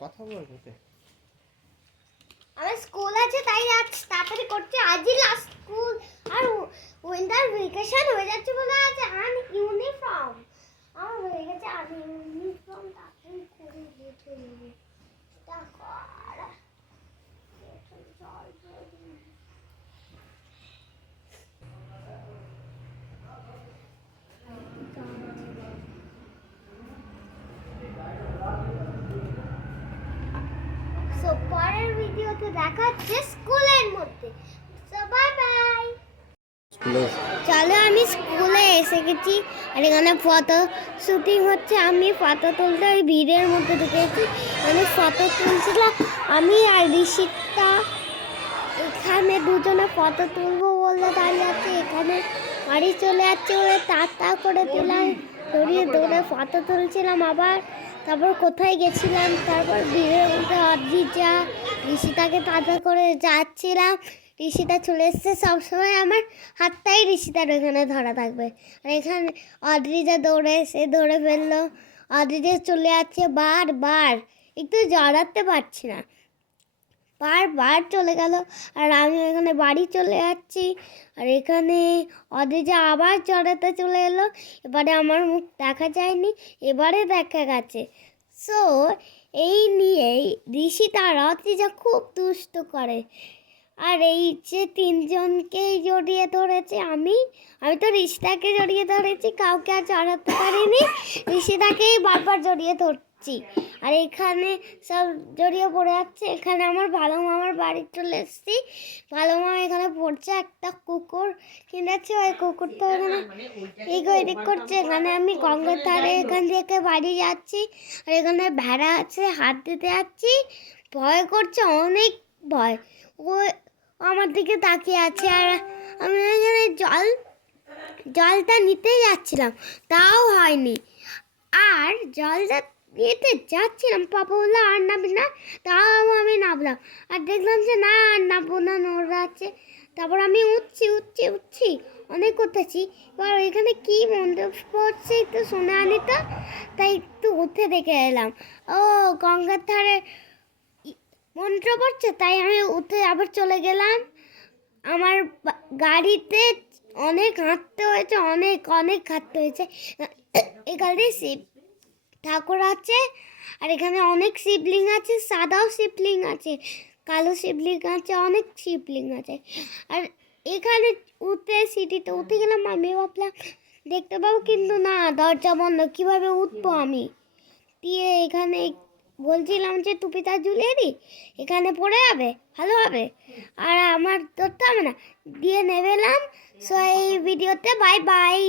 কথা বল কে আমার স্কুল আছে, তাই আজ তাড়াতাড়ি করছে। আজই লাস্ট স্কুল আর উইন্টার ভেকেশন হয়ে যাচ্ছে বলে আছে আন ইউনিফর্ম আমার হয়ে গেছে আন ইউনিফর্ম তাড়াতাড়ি করে দিতে হবে তা কর এখন জল ভরি। সো পরের ভিডিওতে দেখা হচ্ছে স্কুলের মধ্যে। সো বাই বাই চলো আমি স্কুলে এসে গেছি। আর এখানে ফটো শুটিং হচ্ছে। আমি ফটো তুলতে ওই ভিড়ের মধ্যে ঢুকেছি আমি ফটো তুলছিলাম। আমি আর ঋষিতা এখানে দুজনে ফটো তুলবো বললে দাঁড়িয়ে আছে। এখানে বাড়ি চলে যাচ্ছে বলে তা তা করে দিলাম দৌড়িয়ে দৌড়ে ফটো তুলছিলাম আবার, তারপর কোথায় গেছিলাম, তারপর ভিড়ের মধ্যে অদ্রিজা ঋষিতাকে তাড়া করে যাচ্ছিলাম, ঋষিতা চলে এসছে, সবসময় আমার হাতটাই ঋষিতার ওখানে ধরা থাকবে। আর এখানে অদ্রিজা দৌড়ে এসে দৌড়ে ফেলল অদ্রিজা চলে যাচ্ছে বারবার, একটু জড়াতে পারছি না। বারবার চলে গেল। আর আমি এখানে বাড়ি চলে যাচ্ছি। আর এখানে অদ্রিজা আবার চড়াতে চলে এলো। এবারে আমার মুখ দেখা যায়নি, এবারে দেখা গেছে। সো এই নিয়েই ঋষিতা আর অদ্রিজা খুব দুষ্ট করে। আর এই যে তিনজনকেই জড়িয়ে ধরেছে আমি আমি তো ঋষিতাকে জড়িয়ে ধরেছি, কাউকে আর চড়াতে পারিনি। ঋষিতাকেই বারবার জড়িয়ে ধরছি আর এখানে সব জড়িয়ে পড়ে যাচ্ছে এখানে আমার ভালো মামার বাড়ি চলে এসেছি। ভালো মামা এখানে পড়ছে। একটা কুকুর কিনেছে। ওই কুকুরটা এখানে এগো এদিক করছে। এখানে আমি গঙ্গার ধারে এখান থেকে বাড়ি যাচ্ছি। আর এখানে ভেড়া আছে হাত দিতে যাচ্ছি। ভয় করছে অনেক ভয়। ও আমার দিকে তাকিয়ে আছে। আর আমি এখানে জল জলটা নিতে যাচ্ছিলাম। তাও হয়নি। আর জলটা নিতে যাচ্ছিলাম, পাপা বলল, আর নাবি না? তাও আমি নামলাম। আর দেখলাম যে না, আর নামবো না নোংরা আছে তারপর আমি উঠছি উঠছি উঠছি, অনেক উঠেছি এবার এখানে কী মন্দির পড়ছে একটু আনি তো। তাই একটু উঠে দেখে এলাম। ও, গঙ্গার ধারে মন্ত্র পড়ছে? তাই আমি উঠে আবার চলে গেলাম। আমার গাড়িতে অনেক হাঁটতে হয়েছে, অনেক অনেক হাঁটতে হয়েছে। এখানে শিব ঠাকুর আছে, আর এখানে অনেক শিবলিং আছে, সাদাও শিবলিং আছে, কালো শিবলিং আছে, অনেক শিবলিং আছে। আর এখানে উঠতে সিটিতে উঠে গেলাম, আমি ভাবলাম, দেখতে পাবো কিন্তু না, দরজা বন্ধ, কীভাবে উঠবো আমি? দিয়ে এখানে বলছিলাম যে টুপিটা ঝুলিয়ে দিই এখানে পড়ে যাবে, ভালো হবে। আর আমার ধরতে হবে না, দিয়ে নেবেলাম সো এই ভিডিওতে বাই বাই